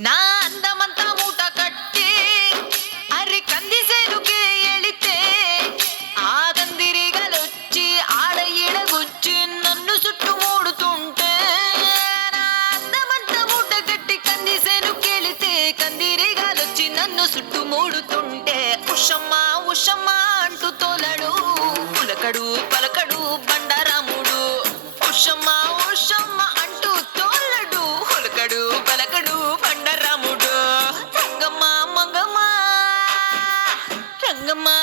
నా అందమంతా మూట కట్టి అరి కంది సెరుకే ఎళితే ఆగందిరిగలొచ్చి ఆడ ఈడగొచ్చి నన్ను చుట్టూ మూడుతుంటే నా మూట కట్టి కంది సెనుకెళితే కందిరిగలొచ్చి నన్ను చుట్టూ మూడుతుంటే ఉషమ్మ ఉషమ్మ అంటూ తోలడు పులకడు పలకడు బండారాముడు. ఉషమ్మ ఉషమ్మ అంటూ తోలడు పులకడు పలకడు My.